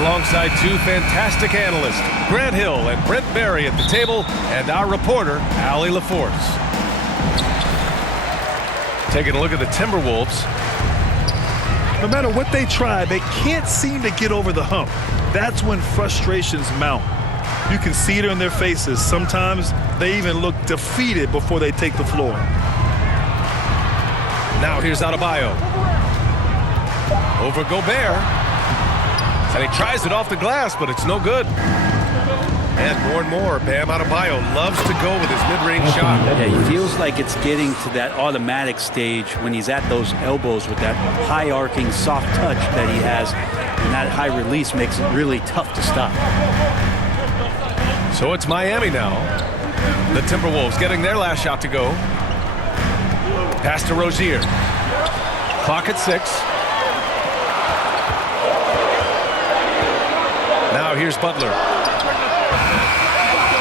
alongside two fantastic analysts, Grant Hill and Brent Barry at the table, and our reporter, Allie LaForce. Taking a look at the Timberwolves. No matter what they try, they can't seem to get over the hump. That's when frustrations mount. You can see it in their faces. Sometimes they even look defeated before they take the floor. Now here's Adebayo. Over Gobert. And he tries it off the glass, but it's no good. And more, Bam Adebayo loves to go with his mid-range shot. Yeah, he feels like it's getting to that automatic stage when he's at those elbows with that high-arcing soft touch that he has. And that high release makes it really tough to stop. So it's Miami now. The Timberwolves getting their last shot to go. Pass to Rozier. Clock at 6. Now here's Butler.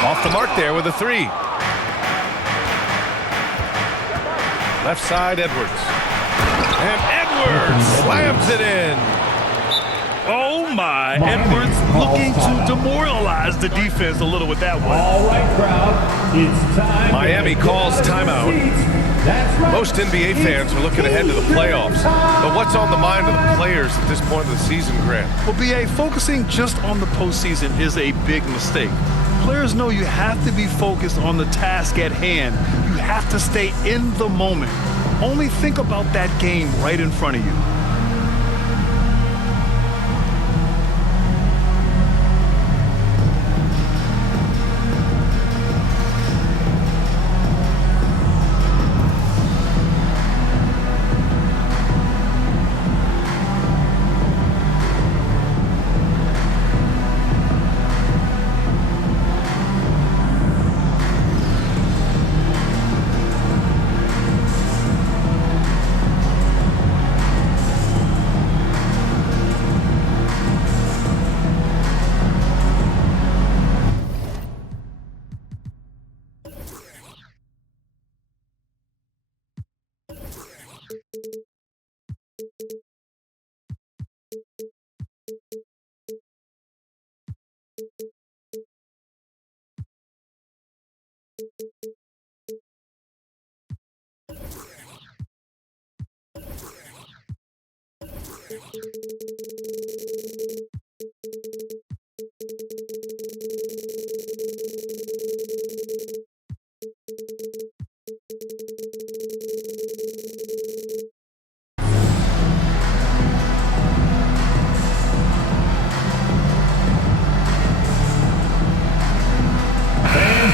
Off the mark there with a 3. Left side, Edwards. And Edwards slams it in. Oh my, Edwards looking to demoralize the defense a little with that one. All right, crowd, it's time. Miami calls timeout. Most NBA fans are looking ahead to the playoffs. But what's on the mind of the players at this point of the season, Grant? Well, B.A., focusing just on the postseason is a big mistake. Players know you have to be focused on the task at hand. You have to stay in the moment. Only think about that game right in front of you.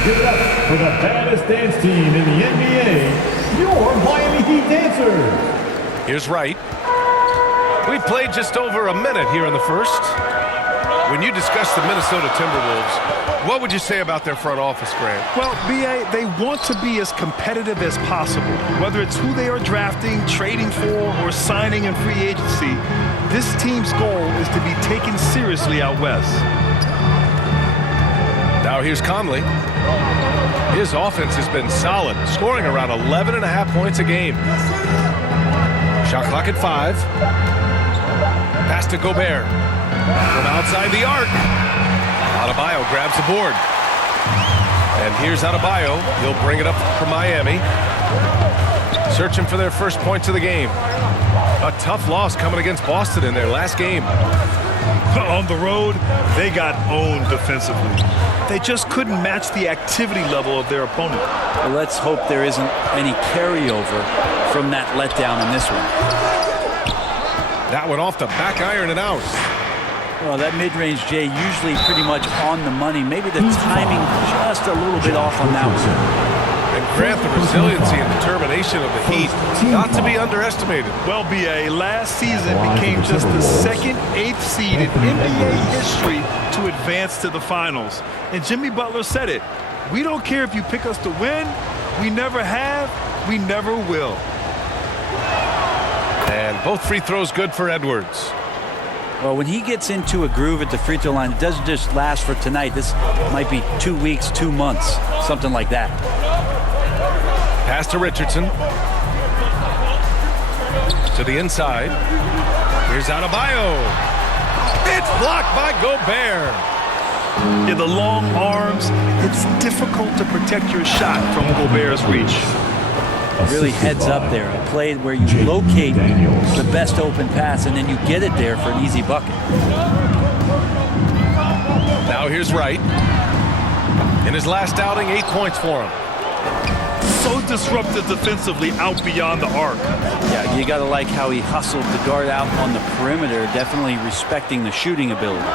Give it up for the baddest dance team in the NBA, your Miami Heat Dancers. Here's Wright. We've played just over a minute here in the first. When you discuss the Minnesota Timberwolves, what would you say about their front office, Grant? Well, B.A., they want to be as competitive as possible. Whether it's who they are drafting, trading for, or signing in free agency, this team's goal is to be taken seriously out west. Now here's Conley. His offense has been solid, scoring around 11.5 points a game. Shot clock at 5. Pass to Gobert. From outside the arc. Adebayo grabs the board. And here's Adebayo. He'll bring it up for Miami. Searching for their first points of the game. A tough loss coming against Boston in their last game. On the road, they got owned defensively. They just couldn't match the activity level of their opponent. Well, let's hope there isn't any carryover from that letdown in this one. That one off the back iron and out. Well, that mid-range, Jay, usually pretty much on the money. Maybe the timing just a little bit off on that one. And Grant, the resiliency and determination of the Heat, not to be underestimated. Well, B.A., last season became just the second 8th seed in NBA history to advance to the finals. And Jimmy Butler said it. We don't care if you pick us to win. We never have. We never will. And both free throws good for Edwards. Well, when he gets into a groove at the free throw line, it doesn't just last for tonight. This might be 2 weeks, 2 months, something like that. Pass to Richardson. To the inside. Here's Adebayo. It's blocked by Gobert. Yeah, the long arms, it's difficult to protect your shot from Gobert's reach. Really heads up there. A play where you locate the best open pass and then you get it there for an easy bucket. Now here's Wright. In his last outing, 8 points for him. So disruptive defensively out beyond the arc. Yeah, you got to like how he hustled the guard out on the perimeter, definitely respecting the shooting ability.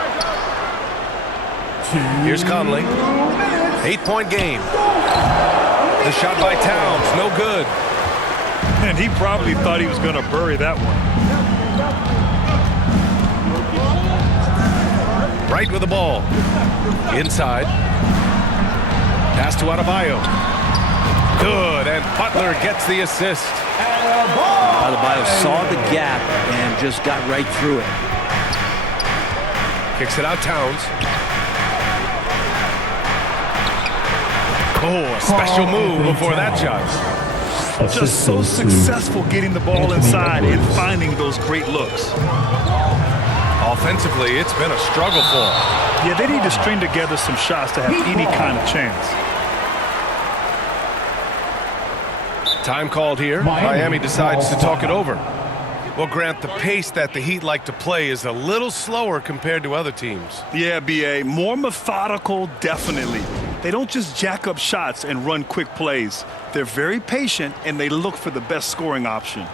Here's Conley. 8-point game. The shot by Towns, no good. And he probably thought he was going to bury that one. Right with the ball. Inside. Pass to Adebayo. Good, and Butler gets the assist. Adebayo saw the gap and just got right through it. Kicks it out, Towns. Oh, a special move before that shot. Just so successful getting the ball inside and finding those great looks. Offensively, it's been a struggle for him. Yeah, they need to string together some shots to have any kind of chance. Time called here. Miami decides to talk it over. Well, Grant, the pace that the Heat like to play is a little slower compared to other teams. Yeah, B.A., more methodical, definitely. They don't just jack up shots and run quick plays. They're very patient, and they look for the best scoring option.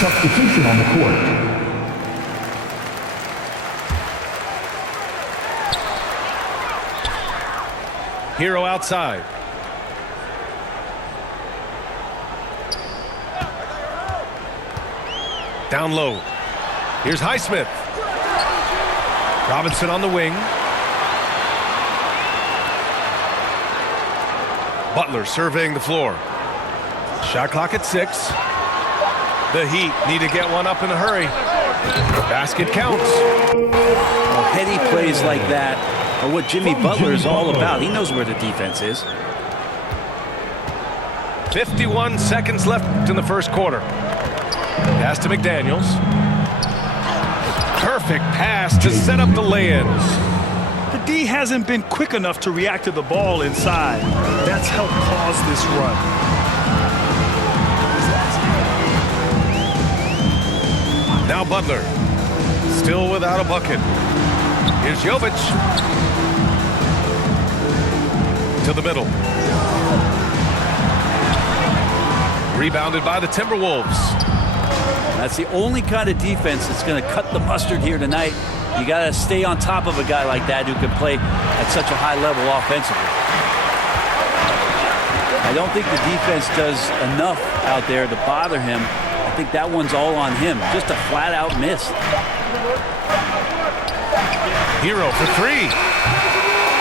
Substitution on the court. Hero outside. Down low. Here's Highsmith. Robinson on the wing. Butler surveying the floor. Shot clock at 6. The Heat need to get one up in a hurry. Basket counts. Well, heady plays like that are what Jimmy Butler is all about. He knows where the defense is. 51 seconds left in the first quarter. Pass to McDaniels. Perfect pass to set up the lay-in. The D hasn't been quick enough to react to the ball inside. That's helped cause this run. Now Butler, still without a bucket. Here's Jovic. To the middle. Rebounded by the Timberwolves. That's the only kind of defense that's going to cut the mustard here tonight. You got to stay on top of a guy like that who can play at such a high level offensively. I don't think the defense does enough out there to bother him. I think that one's all on him. Just a flat-out miss. Hero for 3.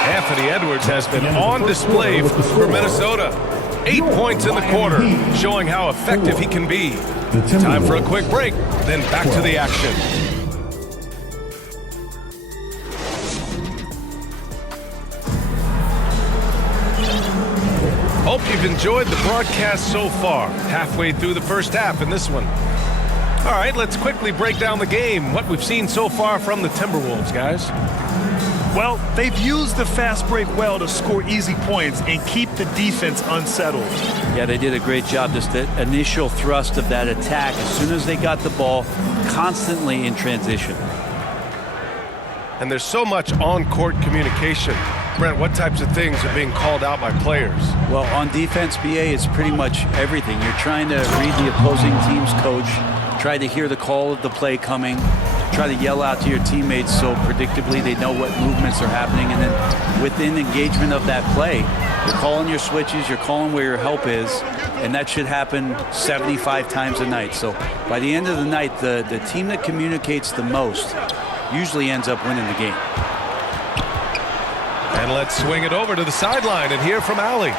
Anthony Edwards has been on display for Minnesota. 8 points in the quarter, showing how effective he can be. Time for a quick break, then back to the action. Hope you've enjoyed the broadcast so far. Halfway through the first half in this one. All right, let's quickly break down the game. What we've seen so far from the Timberwolves, guys. Well, they've used the fast break well to score easy points and keep the defense unsettled. Yeah, they did a great job. Just the initial thrust of that attack, as soon as they got the ball, constantly in transition. And there's so much on-court communication. Brent, what types of things are being called out by players? Well, on defense, BA, it's pretty much everything. You're trying to read the opposing team's coach, try to hear the call of the play coming, try to yell out to your teammates so predictably they know what movements are happening. And then within engagement of that play, you're calling your switches, you're calling where your help is, and that should happen 75 times a night. So by the end of the night, the team that communicates the most usually ends up winning the game. And let's swing it over to the sideline and hear from Allie.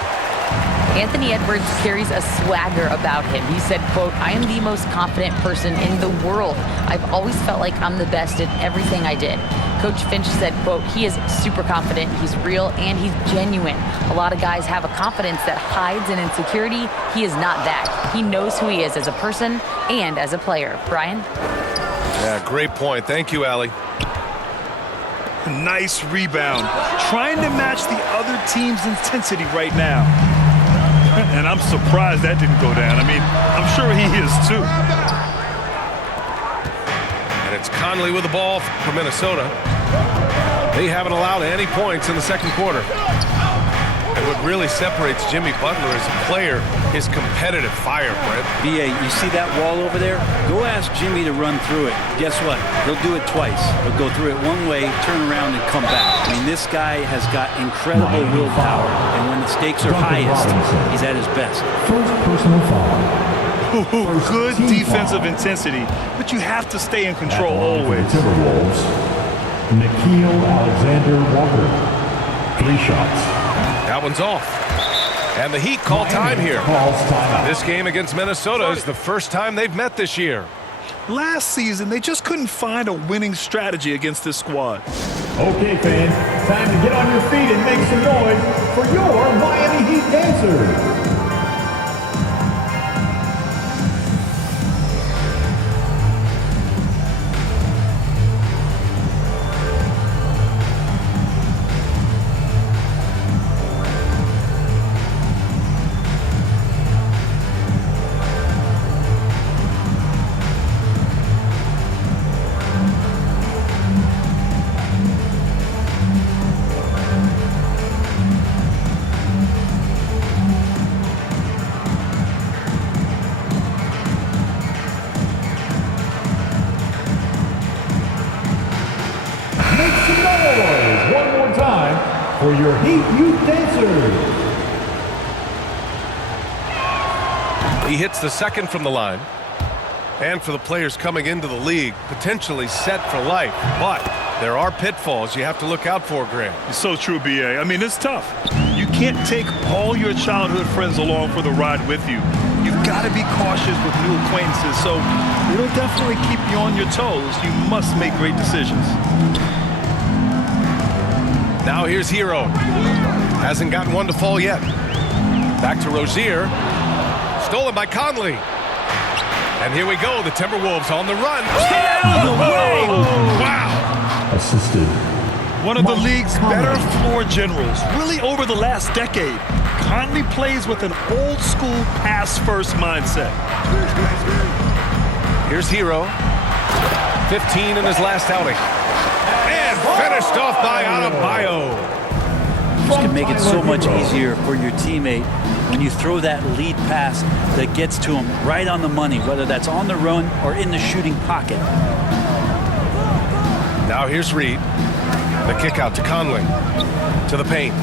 Anthony Edwards carries a swagger about him. He said, quote, "I am the most confident person in the world. I've always felt like I'm the best at everything I did." Coach Finch said, quote, "He is super confident, he's real, and he's genuine. A lot of guys have a confidence that hides an insecurity. He is not that. He knows who he is as a person and as a player." Brian? Yeah, great point. Thank you, Allie. Nice rebound. Trying to match the other team's intensity right now. And I'm surprised that didn't go down. I mean, I'm sure he is too. And it's Conley with the ball for Minnesota. They haven't allowed any points in the second quarter. And what really separates Jimmy Butler as a player is competitive fire, Brent. BA, you see that wall over there? Go ask Jimmy to run through it. Guess what? He'll do it twice. He'll go through it one way, turn around, and come back. I mean, this guy has got incredible willpower, and when the stakes are highest, he's at his best. First personal foul. Good defensive intensity, but you have to stay in control always. Timberwolves, Nickeil Alexander-Walker. 3 shots. That one's off. And the Heat call time here. This game against Minnesota is the first time they've met this year. Last season, they just couldn't find a winning strategy against this squad. Okay, fans, time to get on your feet and make some noise for your Miami Heat dancers. One more time for your Heat Youth Dancers. He hits the second from the line. And for the players coming into the league, potentially set for life. But there are pitfalls you have to look out for, Grant. It's so true, BA. I mean, it's tough. You can't take all your childhood friends along for the ride with you. You've got to be cautious with new acquaintances, so it'll definitely keep you on your toes. You must make great decisions. Now here's Hero. Hasn't gotten one to fall yet. Back to Rozier. Stolen by Conley. And here we go. The Timberwolves on the run. Stay out of the way. Wow. Assisted. One of the league's better floor generals, really over the last decade. Conley plays with an old-school pass-first mindset. Here's Hero. 15 in his last outing. And finished off by Adebayo. This can make it so much easier for your teammate when you throw that lead pass that gets to him right on the money, whether that's on the run or in the shooting pocket. Now here's Reed. The kick out to Conley. To the paint.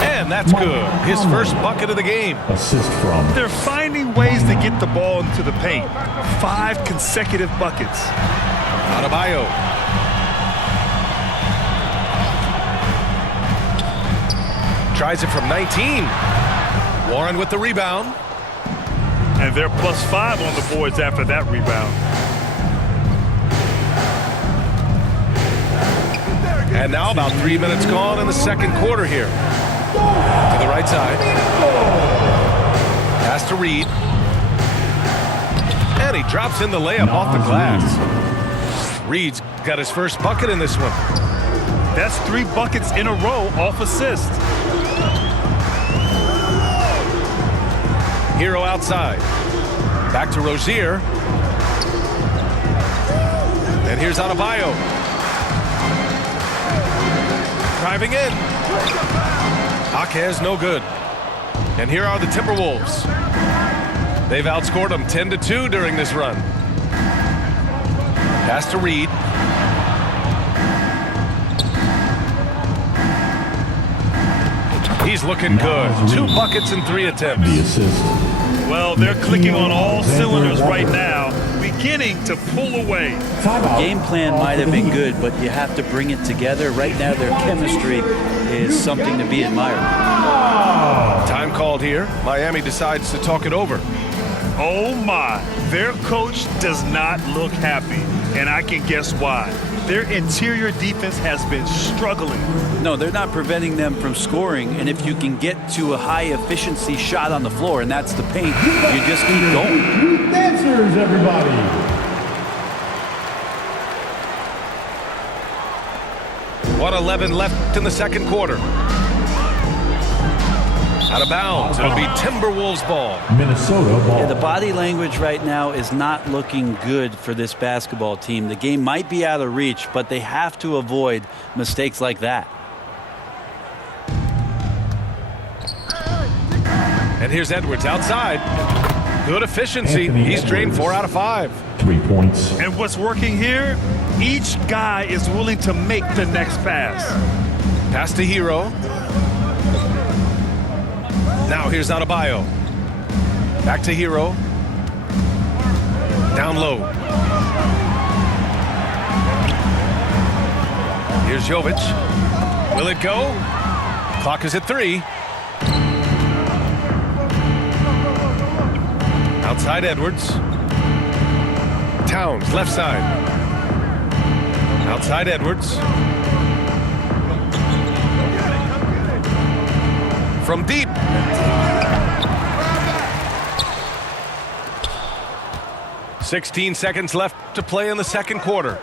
And that's good. His first bucket of the game. Assist from. They're finding ways to get the ball into the paint. 5 consecutive buckets. Adebayo. Tries it from 19. Warren with the rebound. And they're +5 on the boards after that rebound. And now about 3 minutes gone in the second quarter here. To the right side. Pass to Reed. And he drops in the layup off the glass. Reed's got his first bucket in this one. That's 3 buckets in a row off assist. Hero outside. Back to Rozier. And here's Adebayo. Driving in. Jaquez no good. And here are the Timberwolves. They've outscored them 10-2 during this run. Pass to Reed. He's looking good. 2 buckets in 3 attempts. The assist. Well, they're clicking on all cylinders right now, beginning to pull away. Timeout. Game plan might have been good, but you have to bring it together. Right now, their chemistry is something to be admired. Time called here. Miami decides to talk it over. Oh my, their coach does not look happy, and I can guess why. Their interior defense has been struggling. No, they're not preventing them from scoring, and if you can get to a high-efficiency shot on the floor, and that's the paint, you just keep going. Youth dancers, everybody. 1:11 left in the second quarter. Out of bounds. It'll be Timberwolves ball. Minnesota ball. Yeah, the body language right now is not looking good for this basketball team. The game might be out of reach, but they have to avoid mistakes like that. And here's Edwards outside. Good efficiency. Anthony He's drained Edwards. 4 out of 5. 3 points. And what's working here? Each guy is willing to make the next pass. Pass to Hero. Now here's Adebayo. Back to Hero. Down low. Here's Jovic. Will it go? Clock is at 3. Outside Edwards. Towns, left side. Outside Edwards. From deep. "16 seconds left to play in the second quarter.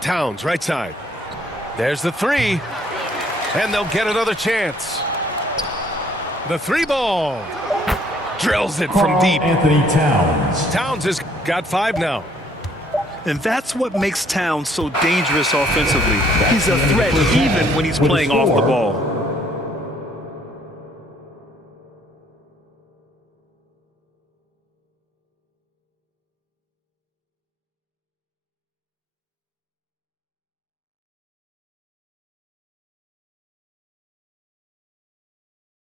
Towns, right side. There's the 3. And they'll get another chance. The 3 ball. Drills it from deep. Anthony Towns. Towns has got 5 now. And that's what makes Towns so dangerous offensively. He's a threat even when he's playing off the ball.